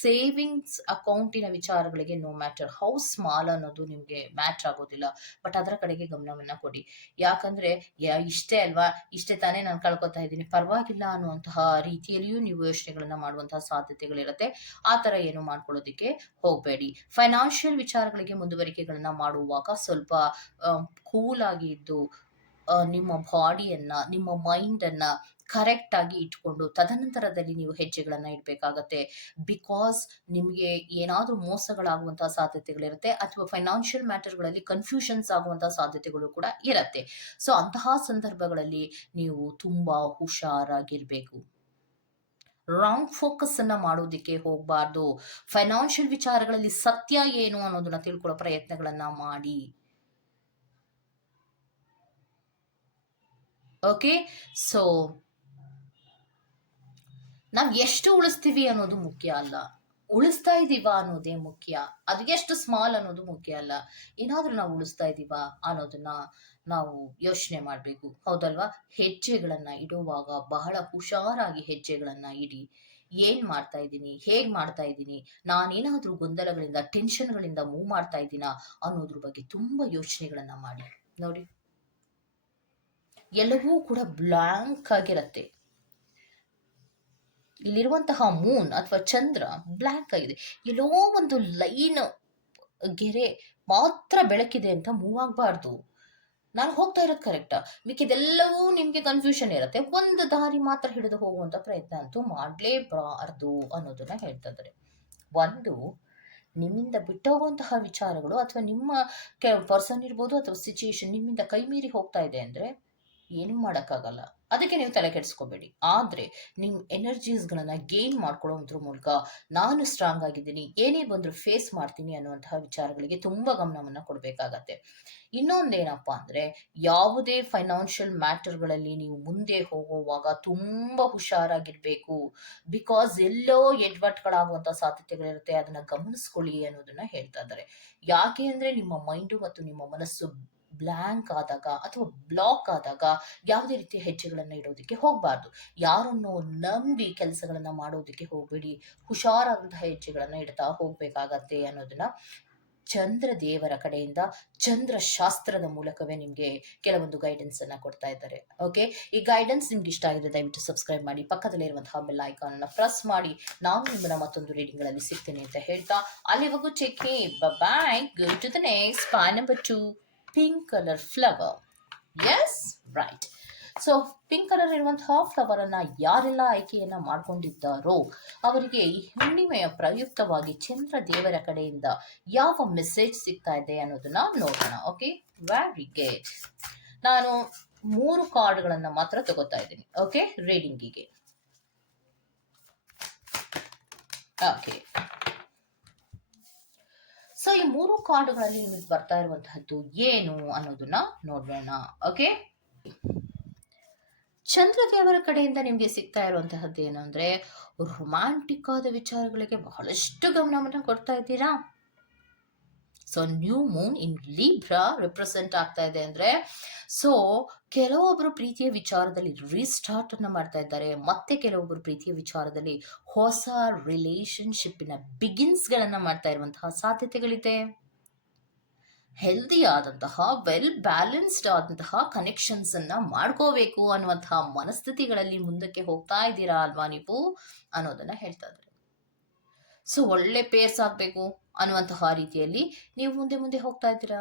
ಸೇವಿಂಗ್ಸ್ ಅಕೌಂಟಿನ ವಿಚಾರಗಳಿಗೆ ನೋ ಮ್ಯಾಟರ್ ಹೌ ಸ್ಮಾಲ್ ಅನ್ನೋದು ನಿಮಗೆ ಮ್ಯಾಟರ್ ಆಗೋದಿಲ್ಲ. ಬಟ್ ಅದರ ಕಡೆಗೆ ಗಮನವನ್ನ ಕೊಡಿ. ಯಾಕಂದ್ರೆ ಇಷ್ಟೇ ಅಲ್ವಾ? ಇಷ್ಟೇ ತಾನೇ ನಾನು ಕಳ್ಕೊತಾ ಇದ್ದೀನಿ. ಪರವಾಗಿಲ್ಲ ಅನ್ನುವಂತಹ ರೀತಿಯಲ್ಲಿಯೂ ನೀವು ಯೋಚನೆಗಳನ್ನ ಮಾಡುವಂತಹ ಸಾಧ್ಯತೆಗಳಿರುತ್ತೆ. ಆ ತರ ಏನು ಮಾಡ್ಕೊಳ್ಳೋದಿಕ್ಕೆ ಹೋಗಬೇಡಿ. ಫೈನಾನ್ಷಿಯಲ್ ವಿಚಾರಗಳಿಗೆ ಮುಂದುವರಿಕೆಗಳನ್ನ ಮಾಡುವಾಗ ಸ್ವಲ್ಪ ಕೂಲ್ ಆಗಿ ಇದ್ದು ನಿಮ್ಮ ಬಾಡಿಯನ್ನ ನಿಮ್ಮ ಮೈಂಡ್ ಅನ್ನ ಕರೆಕ್ಟ್ ಆಗಿ ಇಟ್ಕೊಂಡು ತದನಂತರದಲ್ಲಿ ನೀವು ಹೆಜ್ಜೆಗಳನ್ನ ಇಡಬೇಕಾಗತ್ತೆ. ಬಿಕಾಸ್ ನಿಮಗೆ ಏನಾದರೂ ಮೋಸಗಳಾಗುವಂತಹ ಸಾಧ್ಯತೆಗಳಿರುತ್ತೆ ಅಥವಾ ಫೈನಾನ್ಷಿಯಲ್ ಮ್ಯಾಟರ್ಗಳಲ್ಲಿ ಕನ್ಫ್ಯೂಷನ್ಸ್ ಆಗುವಂತಹ ಸಾಧ್ಯತೆಗಳು ಕೂಡ ಇರುತ್ತೆ. ಸೊ ಅಂತಹ ಸಂದರ್ಭಗಳಲ್ಲಿ ನೀವು ತುಂಬಾ ಹುಷಾರಾಗಿರ್ಬೇಕು. ರಾಂಗ್ ಫೋಕಸ್ ಅನ್ನ ಮಾಡೋದಕ್ಕೆ ಹೋಗಬಾರ್ದು. ಫೈನಾನ್ಷಿಯಲ್ ವಿಚಾರಗಳಲ್ಲಿ ಸತ್ಯ ಏನು ಅನ್ನೋದನ್ನ ತಿಳ್ಕೊಳ್ಳೋ ಪ್ರಯತ್ನಗಳನ್ನ ಮಾಡಿ. ಓಕೆ ಸೊ ನಾವ್ ಎಷ್ಟು ಉಳಿಸ್ತೀವಿ ಅನ್ನೋದು ಮುಖ್ಯ ಅಲ್ಲ. ಉಳಿಸ್ತಾ ಇದೀವಾ ಅನ್ನೋದೇ ಮುಖ್ಯ. ಅದು ಎಷ್ಟು ಸ್ಮಾಲ್ ಅನ್ನೋದು ಮುಖ್ಯ ಅಲ್ಲ. ಏನಾದ್ರೂ ನಾವು ಉಳಿಸ್ತಾ ಇದೀವಾ ಅನ್ನೋದನ್ನ ನಾವು ಯೋಚನೆ ಮಾಡಬೇಕು. ಹೌದಲ್ವಾ? ಹೆಜ್ಜೆಗಳನ್ನ ಇಡುವಾಗ ಬಹಳ ಹುಷಾರಾಗಿ ಹೆಜ್ಜೆಗಳನ್ನ ಇಡಿ. ಏನ್ ಮಾಡ್ತಾ ಇದ್ದೀನಿ? ಹೇಗ್ ಮಾಡ್ತಾ ಇದ್ದೀನಿ? ನಾನೇನಾದ್ರೂ ಗೊಂದಲಗಳಿಂದ ಟೆನ್ಷನ್ಗಳಿಂದ ಮೂವ್ ಮಾಡ್ತಾ ಇದ್ದೀನಾ ಅನ್ನೋದ್ರ ಬಗ್ಗೆ ತುಂಬಾ ಯೋಚನೆಗಳನ್ನ ಮಾಡಿ. ನೋಡಿ. ಎಲ್ಲವೂ ಕೂಡ ಬ್ಲಾಂಕ್ ಆಗಿರತ್ತೆ. ಇಲ್ಲಿರುವಂತಹ ಮೂನ್ ಅಥವಾ ಚಂದ್ರ ಬ್ಲ್ಯಾಕ್ ಆಗಿದೆ. ಎಲ್ಲೋ ಒಂದು ಲೈನ್ ಗೆರೆ ಮಾತ್ರ ಬೆಳಕಿದೆ ಅಂತ ಮೂವ್ ಆಗಬಾರ್ದು. ನಾನು ಹೋಗ್ತಾ ಇರೋದು ಕರೆಕ್ಟಾ ಮಿಕ್ಕಿದೆಲ್ಲವೂ ನಿಮಗೆ ಕನ್ಫ್ಯೂಷನ್ ಇರುತ್ತೆ. ಒಂದು ದಾರಿ ಮಾತ್ರ ಹಿಡಿದು ಹೋಗುವಂತ ಪ್ರಯತ್ನ ಅಂತೂ ಮಾಡಲೇಬಾರ್ದು ಅನ್ನೋದನ್ನ ಹೇಳ್ತಾ ಇದ್ದಾರೆ. ಒಂದು, ನಿಮ್ಮಿಂದ ಬಿಟ್ಟೋಗುವಂತಹ ವಿಚಾರಗಳು ಅಥವಾ ನಿಮ್ಮ ಪರ್ಸನ್ ಇರ್ಬೋದು ಅಥವಾ ಸಿಚುಯೇಷನ್ ನಿಮ್ಮಿಂದ ಕೈ ಮೀರಿ ಹೋಗ್ತಾ ಇದೆ ಅಂದ್ರೆ ಏನೂ ಮಾಡೋಕ್ಕಾಗಲ್ಲ. ಅದಕ್ಕೆ ನೀವು ತಲೆ ಕೆಡಿಸ್ಕೋಬೇಡಿ. ಆದ್ರೆ ನಿಮ್ಮ ಎನರ್ಜೀಸ್ಗಳನ್ನು ಗೇನ್ ಮಾಡ್ಕೊಳ್ಳೋದ್ರ ಮೂಲಕ ನಾನು ಸ್ಟ್ರಾಂಗ್ ಆಗಿದ್ದೀನಿ, ಏನೇ ಬಂದರೂ ಫೇಸ್ ಮಾಡ್ತೀನಿ ಅನ್ನುವಂತಹ ವಿಚಾರಗಳಿಗೆ ತುಂಬಾ ಗಮನವನ್ನ ಕೊಡಬೇಕಾಗತ್ತೆ. ಇನ್ನೊಂದೇನಪ್ಪ ಅಂದ್ರೆ ಯಾವುದೇ ಫೈನಾನ್ಷಿಯಲ್ ಮ್ಯಾಟರ್ಗಳಲ್ಲಿ ನೀವು ಮುಂದೆ ಹೋಗುವಾಗ ತುಂಬಾ ಹುಷಾರಾಗಿರ್ಬೇಕು. ಬಿಕಾಸ್ ಎಲ್ಲೋ ಎಡ್ವಟ್ಗಳಾಗುವಂಥ ಸಾಧ್ಯತೆಗಳಿರುತ್ತೆ, ಅದನ್ನ ಗಮನಿಸ್ಕೊಳ್ಳಿ ಅನ್ನೋದನ್ನ ಹೇಳ್ತಾ ಇದ್ದಾರೆ. ಯಾಕೆ ಅಂದ್ರೆ ನಿಮ್ಮ ಮೈಂಡು ಮತ್ತು ನಿಮ್ಮ ಮನಸ್ಸು ಬ್ಲ್ಯಾಂಕ್ ಆದಾಗ ಅಥವಾ ಬ್ಲಾಕ್ ಆದಾಗ ಯಾವುದೇ ರೀತಿಯ ಹೆಜ್ಜೆಗಳನ್ನು ಇಡೋದಕ್ಕೆ ಹೋಗಬಾರ್ದು. ಯಾರನ್ನು ನಂಬಿ ಕೆಲಸಗಳನ್ನು ಮಾಡೋದಕ್ಕೆ ಹೋಗಬೇಡಿ. ಹುಷಾರಾದಂತಹ ಹೆಜ್ಜೆಗಳನ್ನು ಇಡ್ತಾ ಹೋಗಬೇಕಾಗತ್ತೆ ಅನ್ನೋದನ್ನ ಚಂದ್ರ ದೇವರ ಕಡೆಯಿಂದ ಚಂದ್ರ ಶಾಸ್ತ್ರದ ಮೂಲಕವೇ ನಿಮಗೆ ಕೆಲವೊಂದು ಗೈಡೆನ್ಸ್ ಅನ್ನ ಕೊಡ್ತಾ ಇದ್ದಾರೆ. ಓಕೆ ಈ ಗೈಡೆನ್ಸ್ ನಿಮ್ಗೆ ಇಷ್ಟ ಆಗಿದೆ, ದಯವಿಟ್ಟು ಸಬ್ಸ್ಕ್ರೈಬ್ ಮಾಡಿ. ಪಕ್ಕದಲ್ಲಿರುವಂತಹ ಬೆಲ್ ಐಕಾನ್ ಅನ್ನ ಪ್ರೆಸ್ ಮಾಡಿ. ನಾನು ನಿಮ್ಮನ್ನ ಮತ್ತೊಂದು ರೀಡಿಂಗ್ಗಳಲ್ಲಿ ಸಿಗ್ತೀನಿ ಅಂತ ಹೇಳ್ತಾ, ಅಲ್ಲಿವರೆಗೂ check bye good to the next point number two pink colour flower yes right so pink colour ಇರುವಂತಹ ಫ್ಲವರ್ ಅನ್ನ ಯಾರೆಲ್ಲ ಆಯ್ಕೆಯನ್ನ ಮಾಡ್ಕೊಂಡಿದ್ದಾರೋ, ಅವರಿಗೆ ಈ ಹುಣ್ಣಿಮೆಯ ಪ್ರಯುಕ್ತವಾಗಿ ಚಂದ್ರ ದೇವರ ಕಡೆಯಿಂದ ಯಾವ ಮೆಸೇಜ್ ಸಿಗ್ತಾ ಇದೆ ಅನ್ನೋದನ್ನ ನೋಡೋಣ ಓಕೆ ವೆರಿ ಗುಡ್ ನಾನು ಮೂರು ಕಾರ್ಡ್ಗಳನ್ನ ಮಾತ್ರ ತಗೋತಾ ಇದ್ದೀನಿ ಓಕೆ ರೀಡಿಂಗಿಗೆ ಓಕೆ ಸೊ ಈ ಮೂರು ಕಾರ್ಡ್ಗಳಲ್ಲಿ ನಿಮಗೆ ಬರ್ತಾ ಇರುವಂತಹದ್ದು ಏನು ಅನ್ನೋದನ್ನ ನೋಡೋಣ ಓಕೆ ಚಂದ್ರದೇವರ ಕಡೆಯಿಂದ ನಿಮಗೆ ಸಿಗ್ತಾ ಇರುವಂತಹದ್ದು ಏನು ಅಂದ್ರೆ ರೊಮ್ಯಾಂಟಿಕ್ ಆದ ವಿಚಾರಗಳಿಗೆ ಬಹಳಷ್ಟು ಗಮನವನ್ನು ಕೊಡ್ತಾ ಇದ್ದೀರಾ? So new moon in Libra represent ಆಗ್ತಾ ಇದೆ ಅಂದ್ರೆ ಸೊ ಕೆಲವೊಬ್ಬರು ಪ್ರೀತಿಯ ವಿಚಾರದಲ್ಲಿ ರೀಸ್ಟಾರ್ಟ್ ಅನ್ನ ಮಾಡ್ತಾ ಇದ್ದಾರೆ. ಮತ್ತೆ ಕೆಲವೊಬ್ಬರು ಪ್ರೀತಿಯ ವಿಚಾರದಲ್ಲಿ ಹೊಸ ರಿಲೇಶನ್ಶಿಪ್ಪಿನ ಬಿಗಿನ್ಸ್ ಗಳನ್ನ ಮಾಡ್ತಾ ಇರುವಂತಹ ಸಾಧ್ಯತೆಗಳಿದೆ. ಹೆಲ್ದಿ ಆದಂತಹ ವೆಲ್ ಬ್ಯಾಲೆನ್ಸ್ಡ್ ಆದಂತಹ ಕನೆಕ್ಷನ್ಸ್ ಅನ್ನ ಮಾಡ್ಕೋಬೇಕು ಅನ್ನುವಂತಹ ಮನಸ್ಥಿತಿಗಳಲ್ಲಿ ಮುಂದಕ್ಕೆ ಹೋಗ್ತಾ ಇದ್ದೀರಾ ಅಲ್ವಾ ನೀವು ಅನ್ನೋದನ್ನ ಹೇಳ್ತಾ ಇದ್ದಾರೆ. ಸೊ ಒಳ್ಳೆ ಪೇರ್ಸ್ ಆಗಬೇಕು. ಅನ್ನುವಂತಹ ರೀತಿಯಲ್ಲಿ ನೀವು ಮುಂದೆ ಮುಂದೆ ಹೋಗ್ತಾ ಇದ್ದೀರಾ?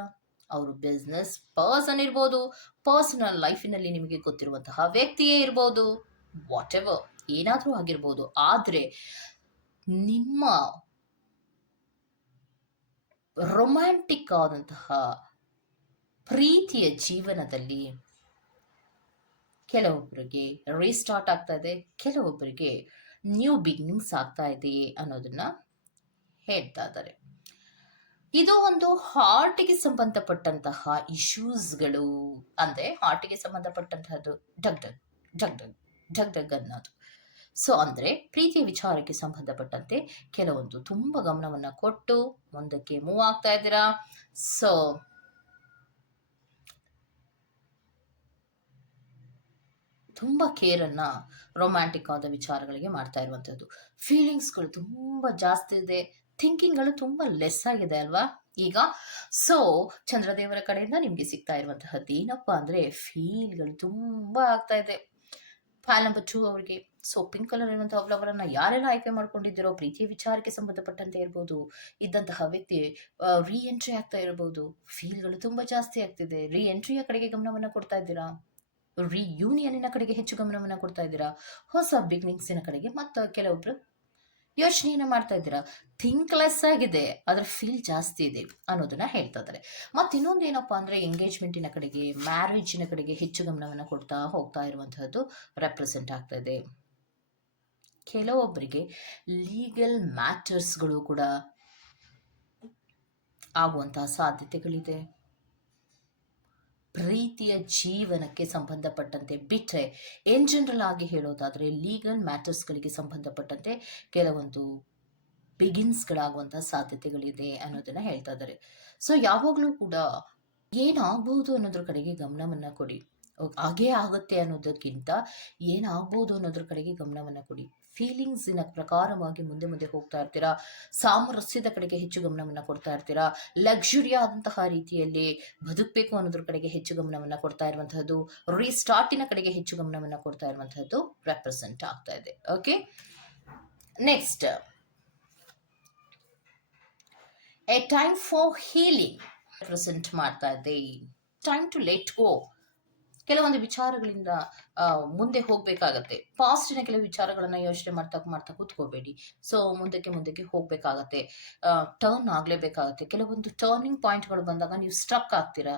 ಅವರು ಬಿಸ್ನೆಸ್ ಪರ್ಸನ್ ಇರ್ಬೋದು ಪರ್ಸನಲ್ ಲೈಫಿನಲ್ಲಿ ನಿಮಗೆ ಗೊತ್ತಿರುವಂತಹ ವ್ಯಕ್ತಿಯೇ ಇರ್ಬೋದು ವಾಟ್ ಎವರ್ ಏನಾದರೂ ಆಗಿರ್ಬೋದು. ಆದರೆ ನಿಮ್ಮ ರೊಮ್ಯಾಂಟಿಕ್ ಆದಂತಹ ಪ್ರೀತಿಯ ಜೀವನದಲ್ಲಿ ಕೆಲವೊಬ್ಬರಿಗೆ ರೀಸ್ಟಾರ್ಟ್ ಆಗ್ತಾ ಇದೆ, ಕೆಲವೊಬ್ಬರಿಗೆ ನ್ಯೂ ಬಿಗ್ನಿಂಗ್ಸ್ ಆಗ್ತಾ ಇದೆಯೇ ಅನ್ನೋದನ್ನ ಹೇಳ್ತಾ ಇದ್ದಾರೆ. ಇದು ಒಂದು ಹಾರ್ಟ್ಗೆ ಸಂಬಂಧಪಟ್ಟಂತಹ ಇಶ್ಯೂಸ್ಗಳು ಅಂದ್ರೆ ಹಾರ್ಟಿಗೆ ಸಂಬಂಧಪಟ್ಟಂತಹದ್ದು ಡಗ್ ಡಗ್ ಡಗ್ ಡಗ್ ಡಗ್ ಡಗ್ ಅನ್ನೋದು. ಸೊ ಅಂದ್ರೆ ಪ್ರೀತಿಯ ವಿಚಾರಕ್ಕೆ ಸಂಬಂಧಪಟ್ಟಂತೆ ಕೆಲವೊಂದು ತುಂಬಾ ಗಮನವನ್ನು ಕೊಟ್ಟು ಮುಂದಕ್ಕೆ ಮೂವ್ ಆಗ್ತಾ ಇದ್ದೀರಾ? ಸೊ ತುಂಬ ಅನ್ನ ರೊಮ್ಯಾಂಟಿಕ್ ಆದ ವಿಚಾರಗಳಿಗೆ ಮಾಡ್ತಾ ಇರುವಂಥದ್ದು ಫೀಲಿಂಗ್ಸ್ಗಳು ತುಂಬ ಜಾಸ್ತಿ ಇದೆ. ಥಿಂಕಿಂಗ್ಗಳು ತುಂಬ ಲೆಸ್ ಆಗಿದೆ ಅಲ್ವಾ? ಈಗ ಸೊ ಚಂದ್ರದೇವರ ಕಡೆಯಿಂದ ನಿಮಗೆ ಸಿಗ್ತಾ ಇರುವಂತಹದ್ದು ಏನಪ್ಪ ಅಂದರೆ ಫೀಲ್ಗಳು ತುಂಬ ಆಗ್ತಾ ಇದೆ. ಫೈಲ್ ನಂಬರ್ ಟೂ ಅವರಿಗೆ. ಸೊ ಪಿಂಕ್ ಕಲರ್ ಇರುವಂತಹ ಫ್ಲವರನ್ನು ಯಾರೆಲ್ಲ ಆಯ್ಕೆ ಮಾಡ್ಕೊಂಡಿದ್ದೀರೋ, ಪ್ರೀತಿಯ ವಿಚಾರಕ್ಕೆ ಸಂಬಂಧಪಟ್ಟಂತೆ ಇರ್ಬೋದು, ಇದ್ದಂತಹ ವ್ಯಕ್ತಿ ರೀ ಎಂಟ್ರಿ ಆಗ್ತಾ ಇರ್ಬೋದು, ಫೀಲ್ಗಳು ತುಂಬ ಜಾಸ್ತಿ ಆಗ್ತಿದೆ. ರೀ ಎಂಟ್ರಿಯ ಕಡೆಗೆ ಗಮನವನ್ನು ಕೊಡ್ತಾ ಇದ್ದೀರಾ? ರಿಯೂನಿಯನ್ನಿನ ಕಡೆಗೆ ಹೆಚ್ಚು ಗಮನವನ್ನು ಕೊಡ್ತಾ ಇದ್ದೀರಾ? ಹೊಸ ಬಿಗ್ನಿಂಗ್ಸಿನ ಕಡೆಗೆ ಮತ್ತು ಕೆಲವೊಬ್ರು ಯೋಚನೆಯನ್ನು ಮಾಡ್ತಾ ಇದ್ದೀರಾ? ಥಿಂಕ್ಲೆಸ್ ಆಗಿದೆ, ಅದರ ಫೀಲ್ ಜಾಸ್ತಿ ಇದೆ ಅನ್ನೋದನ್ನ ಹೇಳ್ತಾ ಇದ್ದಾರೆ. ಮತ್ತು ಇನ್ನೊಂದು ಏನಪ್ಪ ಅಂದರೆ ಎಂಗೇಜ್ಮೆಂಟಿನ ಕಡೆಗೆ ಮ್ಯಾರೇಜಿನ ಕಡೆಗೆ ಹೆಚ್ಚು ಗಮನವನ್ನು ಕೊಡ್ತಾ ಹೋಗ್ತಾ ಇರುವಂತಹದ್ದು ರೆಪ್ರೆಸೆಂಟ್ ಆಗ್ತಾ ಇದೆ. ಕೆಲವೊಬ್ಬರಿಗೆ ಲೀಗಲ್ ಮ್ಯಾಟರ್ಸ್ಗಳು ಕೂಡ ಆಗುವಂತಹ ಸಾಧ್ಯತೆಗಳಿದೆ. ಪ್ರೀತಿಯ ಜೀವನಕ್ಕೆ ಸಂಬಂಧಪಟ್ಟಂತೆ ಬಿಟ್ಟರೆ ಇನ್ ಜನರಲ್ ಆಗಿ ಹೇಳೋದಾದರೆ ಲೀಗಲ್ ಮ್ಯಾಟರ್ಸ್ಗಳಿಗೆ ಸಂಬಂಧಪಟ್ಟಂತೆ ಕೆಲವೊಂದು ಬಿಗಿನ್ಸ್ಗಳಾಗುವಂಥ ಸಾಧ್ಯತೆಗಳಿದೆ ಅನ್ನೋದನ್ನ ಹೇಳ್ತಾ ಇದ್ದಾರೆ. ಸೊ ಯಾವಾಗಲೂ ಕೂಡ ಏನಾಗ್ಬೋದು ಅನ್ನೋದ್ರ ಕಡೆಗೆ ಗಮನವನ್ನು ಕೊಡಿ. ಹಾಗೇ ಆಗುತ್ತೆ ಅನ್ನೋದಕ್ಕಿಂತ ಏನಾಗ್ಬೋದು ಅನ್ನೋದ್ರ ಕಡೆಗೆ ಗಮನವನ್ನು ಕೊಡಿ. ಫೀಲಿಂಗ್ಸಿನ ಪ್ರಕಾರವಾಗಿ ಮುಂದೆ ಮುಂದೆ ಹೋಗ್ತಾ ಇರ್ತೀರಾ? ಸಾಮರಸ್ಯದ ಕಡೆಗೆ ಹೆಚ್ಚು ಗಮನವನ್ನು ಕೊಡ್ತಾ ಇರ್ತೀರಾ? ಲಕ್ಸುರಿ ಆದಂತಹ ರೀತಿಯಲ್ಲಿ ಬದುಕಬೇಕು ಅನ್ನೋದ್ರ ಕಡೆಗೆ ಹೆಚ್ಚು ಗಮನವನ್ನು ಕೊಡ್ತಾ ಇರುವಂತಹದ್ದು ರೀಸ್ಟಾರ್ಟಿನ ಕಡೆಗೆ ಹೆಚ್ಚು ಗಮನವನ್ನು ಕೊಡ್ತಾ ಇರುವಂತಹದ್ದು ರೆಪ್ರೆಸೆಂಟ್ ಆಗ್ತಾ ಇದೆ. Okay next a time for healing represent ಮಾಡ್ತಾ ಇದೆ. ಟೈಮ್ ಟು ಲೆಟ್ ಗೋ ಕೆಲವೊಂದು ವಿಚಾರಗಳಿಂದ ಮುಂದೆ ಹೋಗ್ಬೇಕಾಗತ್ತೆ. ಪಾಸ್ಟಿನ ಕೆಲವು ವಿಚಾರಗಳನ್ನ ಯೋಚನೆ ಮಾಡ್ತಾ ಮಾಡ್ತಾ ಕೂತ್ಕೋಬೇಡಿ. ಸೊ ಮುಂದಕ್ಕೆ ಮುಂದಕ್ಕೆ ಹೋಗ್ಬೇಕಾಗತ್ತೆ. ಟರ್ನ್ ಆಗ್ಲೇಬೇಕಾಗತ್ತೆ. ಕೆಲವೊಂದು ಟರ್ನಿಂಗ್ ಪಾಯಿಂಟ್ಗಳು ಬಂದಾಗ ನೀವು ಸ್ಟ್ರಕ್ ಆಗ್ತೀರಾ?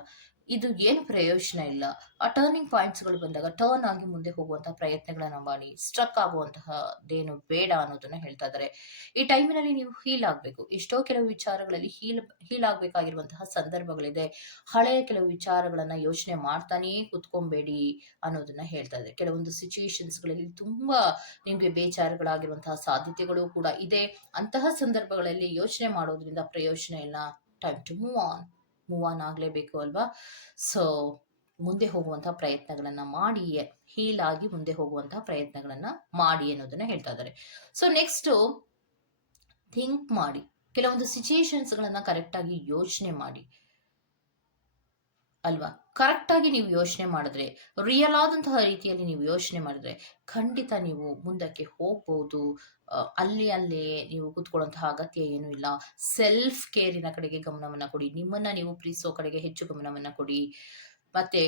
ಇದು ಏನು ಪ್ರಯೋಜನ ಇಲ್ಲ? ಆ ಟರ್ನಿಂಗ್ ಪಾಯಿಂಟ್ಸ್ಗಳು ಬಂದಾಗ ಟರ್ನ್ ಆಗಿ ಮುಂದೆ ಹೋಗುವಂತಹ ಪ್ರಯತ್ನಗಳನ್ನ ಮಾಡಿ ಸ್ಟ್ರಕ್ ಆಗುವಂತಹದೇನು ಬೇಡ ಅನ್ನೋದನ್ನ ಹೇಳ್ತಾ ಇದ್ದಾರೆ ಈ ಟೈಮಿನಲ್ಲಿ ನೀವು ಹೀಲ್ ಆಗಬೇಕು. ಎಷ್ಟೋ ಕೆಲವು ವಿಚಾರಗಳಲ್ಲಿ ಹೀಲ್ ಹೀಲ್ ಆಗಬೇಕಾಗಿರುವಂತಹ ಸಂದರ್ಭಗಳಿದೆ. ಹಳೆಯ ಕೆಲವು ವಿಚಾರಗಳನ್ನ ಯೋಚನೆ ಮಾಡ್ತಾನೇ ಕುತ್ಕೊಬೇಡಿ ಅನ್ನೋದನ್ನ ಹೇಳ್ತಾ ಇದೆ ಕೆಲವೊಂದು ಸಿಚುಯೇಷನ್ಸ್ಗಳಲ್ಲಿ ತುಂಬಾ ನಿಮಗೆ ಬೇಜಾರುಗಳಾಗಿರುವಂತಹ ಸಾಧ್ಯತೆಗಳು ಕೂಡ ಇದೆ. ಅಂತಹ ಸಂದರ್ಭಗಳಲ್ಲಿ ಯೋಚನೆ ಮಾಡೋದ್ರಿಂದ ಪ್ರಯೋಜನ ಇಲ್ಲ. Time to move on move on ಆಗಲೇಬೇಕು ಅಲ್ವಾ? ಸೊ ಮುಂದೆ ಹೋಗುವಂತಹ ಪ್ರಯತ್ನಗಳನ್ನ ಮಾಡಿ ಹೀಲ್ ಆಗಿ ಮುಂದೆ ಹೋಗುವಂತಹ ಪ್ರಯತ್ನಗಳನ್ನ ಮಾಡಿ ಅನ್ನೋದನ್ನ ಹೇಳ್ತಾ ಇದ್ದಾರೆ. ಸೊ ನೆಕ್ಸ್ಟ್ ಥಿಂಕ್ ಮಾಡಿ. ಕೆಲವೊಂದು ಕರೆಕ್ಟ್ ಆಗಿ ಯೋಚನೆ ಮಾಡಿ. ಅಲ್ವಾ? ಕರೆಕ್ಟಾಗಿ ನೀವು ಯೋಚನೆ ಮಾಡಿದ್ರೆ ರಿಯಲ್ ಆದಂತಹ ರೀತಿಯಲ್ಲಿ ನೀವು ಯೋಚನೆ ಮಾಡಿದ್ರೆ, ಖಂಡಿತ ನೀವು ಮುಂದಕ್ಕೆ ಹೋಗ್ಬೋದು. ಅಲ್ಲಿ ಅಲ್ಲಿ ನೀವು ಕೂತ್ಕೊಳ್ಳುವಂತಹ ಅಗತ್ಯ ಏನೂ ಇಲ್ಲ. ಸೆಲ್ಫ್ ಕೇರಿನ ಕಡೆಗೆ ಗಮನವನ್ನು ಕೊಡಿ. ನಿಮ್ಮನ್ನ ನೀವು ಪ್ರೀತಿಸೋ ಕಡೆಗೆ ಹೆಚ್ಚು ಗಮನವನ್ನ ಕೊಡಿ. ಮತ್ತೆ,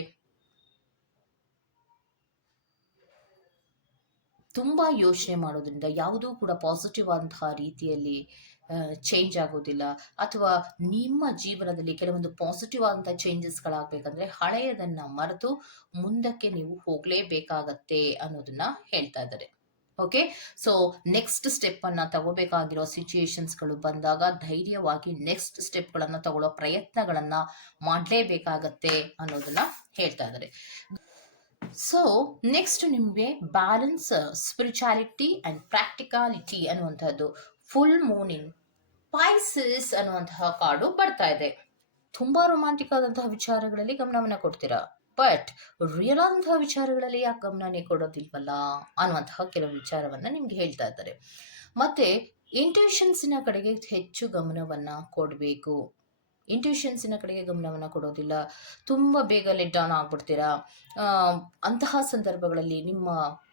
ತುಂಬಾ ಯೋಚನೆ ಮಾಡೋದ್ರಿಂದ ಯಾವುದೂ ಕೂಡ ಪಾಸಿಟಿವ್ ಆದಂತಹ ರೀತಿಯಲ್ಲಿ ಚೇಂಜ್ ಆಗೋದಿಲ್ಲ. ಅಥವಾ ನಿಮ್ಮ ಜೀವನದಲ್ಲಿ ಕೆಲವೊಂದು ಪಾಸಿಟಿವ್ ಆದಂತಹ ಚೇಂಜಸ್ಗಳಾಗಬೇಕಂದ್ರೆ ಹಳೆಯದನ್ನ ಮರೆತು ಮುಂದಕ್ಕೆ ನೀವು ಹೋಗಲೇಬೇಕಾಗತ್ತೆ ಅನ್ನೋದನ್ನ ಹೇಳ್ತಾ ಇದ್ದಾರೆ. ಓಕೆ ಸೊ ನೆಕ್ಸ್ಟ್ ಸ್ಟೆಪ್ ಅನ್ನ ತಗೋಬೇಕಾಗಿರೋ ಸಿಚುಯೇಷನ್ಸ್ಗಳು ಬಂದಾಗ ಧೈರ್ಯವಾಗಿ ನೆಕ್ಸ್ಟ್ ಸ್ಟೆಪ್ಗಳನ್ನ ತಗೊಳ್ಳೋ ಪ್ರಯತ್ನಗಳನ್ನ ಮಾಡಲೇಬೇಕಾಗತ್ತೆ ಅನ್ನೋದನ್ನ ಹೇಳ್ತಾ ಇದ್ದಾರೆ. ಸೊ ನೆಕ್ಸ್ಟ್ ನಿಮಗೆ ಬ್ಯಾಲೆನ್ಸ್ ಸ್ಪಿರಿಚುಯಾಲಿಟಿ ಅಂಡ್ ಪ್ರಾಕ್ಟಿಕಾಲಿಟಿ ಅನ್ನುವಂಥದ್ದು. ಫುಲ್ ಮೂನ್ ಇನ್ ಪೈಸಸ್ ಅನ್ನುವಂತಹ ಕಾರ್ಡು ಬರ್ತಾ ಇದೆ. ತುಂಬಾ ರೊಮ್ಯಾಂಟಿಕ್ ಆದಂತಹ ವಿಚಾರಗಳಲ್ಲಿ ಗಮನವನ್ನ ಕೊಡ್ತೀರಾ? ಬಟ್ ರಿಯಲ್ ಆದಂತಹ ವಿಚಾರಗಳಲ್ಲಿ ಯಾಕೆ ಗಮನನೇ ಕೊಡೋದಿಲ್ವಲ್ಲ? ಅನ್ನುವಂತಹ ಕೆಲವು ವಿಚಾರವನ್ನ ನಿಮ್ಗೆ ಹೇಳ್ತಾ ಇದ್ದಾರೆ. ಮತ್ತೆ ಇಂಟ್ಯೂಷನ್ಸಿನ ಕಡೆಗೆ ಹೆಚ್ಚು ಗಮನವನ್ನ ಕೊಡಬೇಕು. ಇಂಟ್ಯೂಷನ್ಸಿನ ಕಡೆಗೆ ಗಮನವನ್ನು ಕೊಡೋದಿಲ್ಲ. ತುಂಬ ಬೇಗ ಲೆಟ್ ಡೌನ್ ಆಗ್ಬಿಡ್ತೀರಾ? ಅಂತಹ ಸಂದರ್ಭಗಳಲ್ಲಿ ನಿಮ್ಮ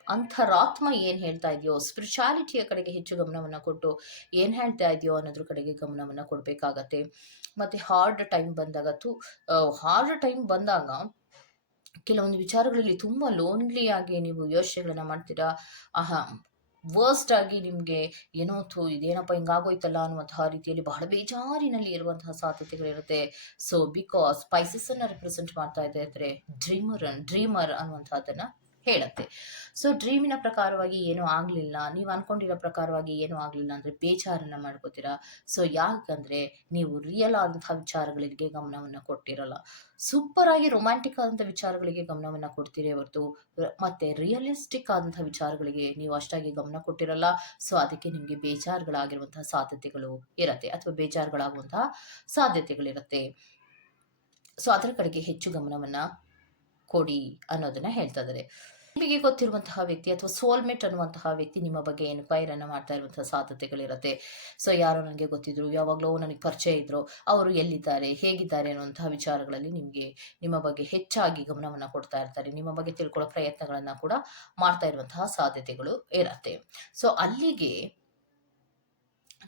ಅಂತರಾತ್ಮ ಏನು ಹೇಳ್ತಾ ಇದೆಯೋ? ಸ್ಪಿರಿಚುಯಾಲಿಟಿಯ ಕಡೆಗೆ ಹೆಚ್ಚು ಗಮನವನ್ನು ಕೊಟ್ಟು ಏನು ಹೇಳ್ತಾ ಇದೆಯೋ ಅನ್ನೋದ್ರ ಕಡೆಗೆ ಗಮನವನ್ನು ಕೊಡಬೇಕಾಗತ್ತೆ. ಮತ್ತು ಹಾರ್ಡ್ ಟೈಮ್ ಬಂದಾಗ ತು ಹಾರ್ಡ್ ಟೈಮ್ ಬಂದಾಗ ಕೆಲವೊಂದು ವಿಚಾರಗಳಲ್ಲಿ ತುಂಬ ಆಗಿ ನೀವು ಯೋಚನೆಗಳನ್ನು ಮಾಡ್ತೀರಾ? ಆಹಾ ವರ್ಸ್ಟ್ ಆಗಿ ನಿಮಗೆ ಏನೋ ಥೂ ಇದೇನಪ್ಪ ಹಿಂಗಾಗೋಯ್ತಲ್ಲ ಅನ್ನುವಂತಹ ರೀತಿಯಲ್ಲಿ ಬಹಳ ಬೇಜಾರಿನಲ್ಲಿ ಇರುವಂತಹ ಸಾಧ್ಯತೆಗಳಿರುತ್ತೆ. ಸೊ ಬಿಕಾಸ್ ಅನ್ನ ರೆಪ್ರೆಸೆಂಟ್ ಮಾಡ್ತಾ ಇದೆ ಅಂದರೆ ಡ್ರೀಮರ್ ಡ್ರೀಮರ್ ಅನ್ನುವಂಥದ್ದನ್ನು ಹೇಳುತ್ತೆ. ಸೊ ಡ್ರೀಮಿನ ಪ್ರಕಾರವಾಗಿ ಏನೂ ಆಗಲಿಲ್ಲ. ನೀವು ಅನ್ಕೊಂಡಿರೋ ಪ್ರಕಾರವಾಗಿ ಏನೂ ಆಗಲಿಲ್ಲ ಅಂದರೆ ಬೇಜಾರನ್ನ ಮಾಡ್ಕೋತೀರಾ? ಸೊ ಯಾಕಂದರೆ ನೀವು ರಿಯಲ್ ಆದಂಥ ವಿಚಾರಗಳಿಗೆ ಗಮನವನ್ನು ಕೊಟ್ಟಿರಲ್ಲ. ಸೂಪರ್ ಆಗಿ ರೊಮ್ಯಾಂಟಿಕ್ ಆದಂಥ ವಿಚಾರಗಳಿಗೆ ಗಮನವನ್ನು ಕೊಡ್ತೀರಿ ಹೊರತು, ಮತ್ತೆ ರಿಯಲಿಸ್ಟಿಕ್ ಆದಂಥ ವಿಚಾರಗಳಿಗೆ ನೀವು ಅಷ್ಟಾಗಿ ಗಮನ ಕೊಟ್ಟಿರಲ್ಲ. ಸೊ ಅದಕ್ಕೆ ನಿಮಗೆ ಬೇಜಾರುಗಳಾಗಿರುವಂತಹ ಸಾಧ್ಯತೆಗಳು ಇರತ್ತೆ ಅಥವಾ ಬೇಜಾರುಗಳಾಗುವಂತಹ ಸಾಧ್ಯತೆಗಳಿರುತ್ತೆ. ಸೊ ಅದರ ಕಡೆಗೆ ಹೆಚ್ಚು ಗಮನವನ್ನು ಕೊಡಿ ಅನ್ನೋದನ್ನ ಹೇಳ್ತಾ ಇದ್ದಾರೆ. ನಿಮಗೆ ಗೊತ್ತಿರುವಂತಹ ವ್ಯಕ್ತಿ ಅಥವಾ ಸೋಲ್ಮೇಟ್ ಅನ್ನುವಂತಹ ವ್ಯಕ್ತಿ ನಿಮ್ಮ ಬಗ್ಗೆ ಎನ್ಕ್ವೈರನ್ನು ಮಾಡ್ತಾ ಇರುವಂತಹ ಸಾಧ್ಯತೆಗಳಿರುತ್ತೆ. ಸೊ ಯಾರೋ ನನಗೆ ಗೊತ್ತಿದ್ರು, ಯಾವಾಗಲೂ ನನಗೆ ಪರಿಚಯ ಇದ್ರು, ಅವರು ಎಲ್ಲಿದ್ದಾರೆ, ಹೇಗಿದ್ದಾರೆ ಅನ್ನುವಂತಹ ವಿಚಾರಗಳಲ್ಲಿ ನಿಮಗೆ ನಿಮ್ಮ ಬಗ್ಗೆ ಹೆಚ್ಚಾಗಿ ಗಮನವನ್ನು ಕೊಡ್ತಾ ಇರ್ತಾರೆ. ನಿಮ್ಮ ಬಗ್ಗೆ ತಿಳ್ಕೊಳ್ಳೋ ಪ್ರಯತ್ನಗಳನ್ನು ಕೂಡ ಮಾಡ್ತಾ ಇರುವಂತಹ ಸಾಧ್ಯತೆಗಳು ಇರುತ್ತೆ. ಸೊ ಅಲ್ಲಿಗೆ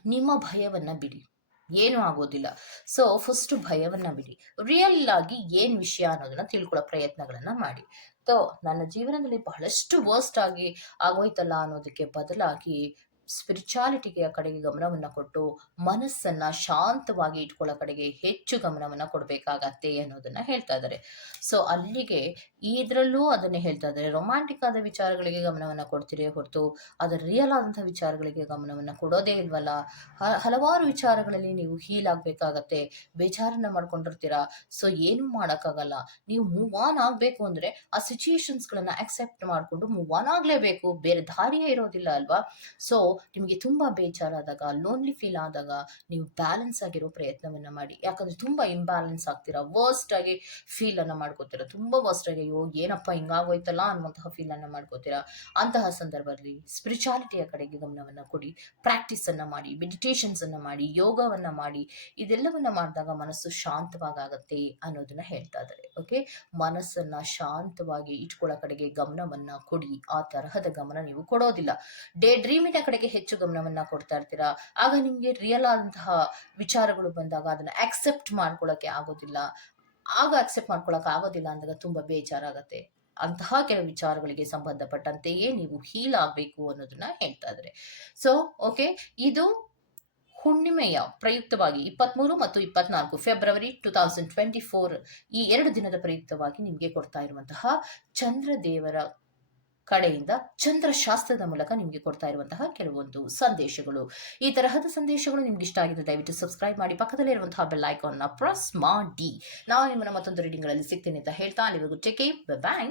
ನಿಮ್ಮ ಭಯವನ್ನು ಬಿಡಿ. ಏನೂ ಆಗೋದಿಲ್ಲ. ಸೊ ಫಸ್ಟ್ ಭಯವನ್ನ ಬಿಡಿ. ರಿಯಲ್ ಆಗಿ ಏನ್ ವಿಷಯ ಅನ್ನೋದನ್ನ ತಿಳ್ಕೊಳ್ಳೋ ಪ್ರಯತ್ನಗಳನ್ನ ಮಾಡಿ. ಸೊ ನನ್ನ ಜೀವನದಲ್ಲಿ ಬಹಳಷ್ಟು ವರ್ಸ್ಟ್ ಆಗಿ ಆಗೋಯ್ತಲ್ಲ ಅನ್ನೋದಕ್ಕೆ ಬದಲಾಗಿ ಸ್ಪಿರಿಚುಯಾಲಿಟಿಗೆ ಕಡೆಗೆ ಗಮನವನ್ನ ಕೊಟ್ಟು, ಮನಸ್ಸನ್ನ ಶಾಂತವಾಗಿ ಇಟ್ಕೊಳ್ಳೋ ಕಡೆಗೆ ಹೆಚ್ಚು ಗಮನವನ್ನ ಕೊಡ್ಬೇಕಾಗತ್ತೆ ಅನ್ನೋದನ್ನ ಹೇಳ್ತಾ ಇದ್ದಾರೆ. ಸೊ ಅಲ್ಲಿಗೆ ಇದರಲ್ಲೂ ಅದನ್ನೇ ಹೇಳ್ತಾ ಇದ್ದಾರೆ. ರೊಮ್ಯಾಂಟಿಕ್ ಆದ ವಿಚಾರಗಳಿಗೆ ಗಮನವನ್ನು ಕೊಡ್ತೀರಿ ಹೊರತು ಅದರ ರಿಯಲ್ ಆದಂಥ ವಿಚಾರಗಳಿಗೆ ಗಮನವನ್ನು ಕೊಡೋದೇ ಇಲ್ವಲ್ಲ? ಹಲವಾರು ವಿಚಾರಗಳಲ್ಲಿ ನೀವು ಹೀಲ್ ಆಗಬೇಕಾಗತ್ತೆ. ಬೇಜಾರನ್ನ ಮಾಡ್ಕೊಂಡಿರ್ತೀರಾ? ಸೊ ಏನೂ ಮಾಡೋಕ್ಕಾಗಲ್ಲ. ನೀವು ಮೂವ್ ಆನ್ ಆಗಬೇಕು ಅಂದರೆ ಆ ಸಿಚುಯೇಷನ್ಸ್ಗಳನ್ನು ಅಕ್ಸೆಪ್ಟ್ ಮಾಡಿಕೊಂಡು ಮೂವ್ ಆನ್ ಆಗಲೇಬೇಕು. ಬೇರೆ ದಾರಿಯೇ ಇರೋದಿಲ್ಲ ಅಲ್ವಾ? ಸೊ ನಿಮಗೆ ತುಂಬ ಬೇಜಾರಾದಾಗ ಲೋನ್ಲಿ ಫೀಲ್ ಆದಾಗ ನೀವು ಬ್ಯಾಲೆನ್ಸ್ ಆಗಿರೋ ಪ್ರಯತ್ನವನ್ನು ಮಾಡಿ. ಯಾಕಂದರೆ ತುಂಬ ಇಂಬ್ಯಾಲೆನ್ಸ್ ಆಗ್ತೀರಾ? ವರ್ಸ್ಟ್ ಆಗಿ ಫೀಲನ್ನು ಮಾಡ್ಕೋತೀರಾ? ತುಂಬ ವರ್ಸ್ಟ್ ಆಗಿ ಅಯ್ಯೋ, ಏನಪ್ಪ ಹಿಂಗಾಗೋಯ್ತಲ್ಲ ಅನ್ನುವಂತಹ ಫೀಲನ್ನು ಮಾಡ್ಕೋತೀರಾ? ಅಂತಹ ಸಂದರ್ಭದಲ್ಲಿ ಸ್ಪಿರಿಚುಯಾಲಿಟಿಯ ಕಡೆಗೆ ಗಮನವನ್ನು ಕೊಡಿ. ಪ್ರಾಕ್ಟೀಸನ್ನು ಮಾಡಿ ಮೆಡಿಟೇಷನ್ಸನ್ನು ಮಾಡಿ, ಯೋಗವನ್ನು ಮಾಡಿ, ಇದೆಲ್ಲವನ್ನ ಮಾಡಿದಾಗ ಮನಸ್ಸು ಶಾಂತವಾಗತ್ತೆ ಅನ್ನೋದನ್ನ ಹೇಳ್ತಾ ಇದ್ದಾರೆ ಓಕೆ ಮನಸ್ಸನ್ನ ಶಾಂತವಾಗಿ ಇಟ್ಕೊಳ್ಳೋ ಕಡೆಗೆ ಗಮನವನ್ನ ಕೊಡಿ. ಆ ತರಹದ ಗಮನ ನೀವು ಕೊಡೋದಿಲ್ಲ. ಡೇ ಡ್ರೀಮಿನ ಕಡೆಗೆ ಹೆಚ್ಚು ಗಮನವನ್ನ ಕೊಡ್ತಾ ಇರ್ತೀರಾ? ಆಗ ನಿಮಗೆ ರಿಯಲ್ ಆದಂತಹ ವಿಚಾರಗಳು ಬಂದಾಗ ಅದನ್ನ ಆಕ್ಸೆಪ್ಟ್ ಮಾಡ್ಕೊಳ್ಳೋಕೆ ಆಗೋದಿಲ್ಲ. ಆಗ ಅಕ್ಸೆಪ್ಟ್ ಮಾಡ್ಕೊಳಕ್ ಆಗೋದಿಲ್ಲ ಅಂದಾಗ ತುಂಬಾ ಬೇಜಾರಾಗತ್ತೆ. ಅಂತಹ ಕೆಲವು ವಿಚಾರಗಳಿಗೆ ಸಂಬಂಧಪಟ್ಟಂತೆಯೇ ನೀವು ಹೀಲ್ ಆಗಬೇಕು ಅನ್ನೋದನ್ನ ಹೇಳ್ತಾ ಇದ್ರೆ. ಸೊ ಓಕೆ ಇದು ಹುಣ್ಣಿಮೆಯ ಪ್ರಯುಕ್ತವಾಗಿ ಇಪ್ಪತ್ತ್ಮೂರು ಮತ್ತು ಇಪ್ಪತ್ನಾಲ್ಕು February two thousand twenty four ಈ ಎರಡು ದಿನದ ಪ್ರಯುಕ್ತವಾಗಿ ನಿಮಗೆ ಕೊಡ್ತಾ ಇರುವಂತಹ ಚಂದ್ರದೇವರ ಕಡೆಯಿಂದ ಚಂದ್ರಶಾಸ್ತ್ರದ ಮೂಲಕ ನಿಮಗೆ ಕೊಡ್ತಾ ಇರುವಂತಹ ಕೆಲವೊಂದು ಸಂದೇಶಗಳು. ಈ ತರಹದ ಸಂದೇಶಗಳು ನಿಮ್ಗೆ ಇಷ್ಟ ಆಗಿದೆ ದಯವಿಟ್ಟು ಸಬ್ಸ್ಕ್ರೈಬ್ ಮಾಡಿ, ಪಕ್ಕದಲ್ಲಿ ಇರುವಂತಹ ಬೆಲ್ ಐಕಾನ್ನ ಪ್ರೆಸ್ ಮಾಡಿ. ನಾವು ನಿಮ್ಮನ್ನ ಮತ್ತೊಂದು ರೀಡಿಂಗ್ಗಳಲ್ಲಿ ಸಿಗ್ತೀನಿ ಅಂತ ಹೇಳ್ತಾ, ಅಲ್ಲಿವರೆಗೂ ಟೇಕ್ ಬಾಯ್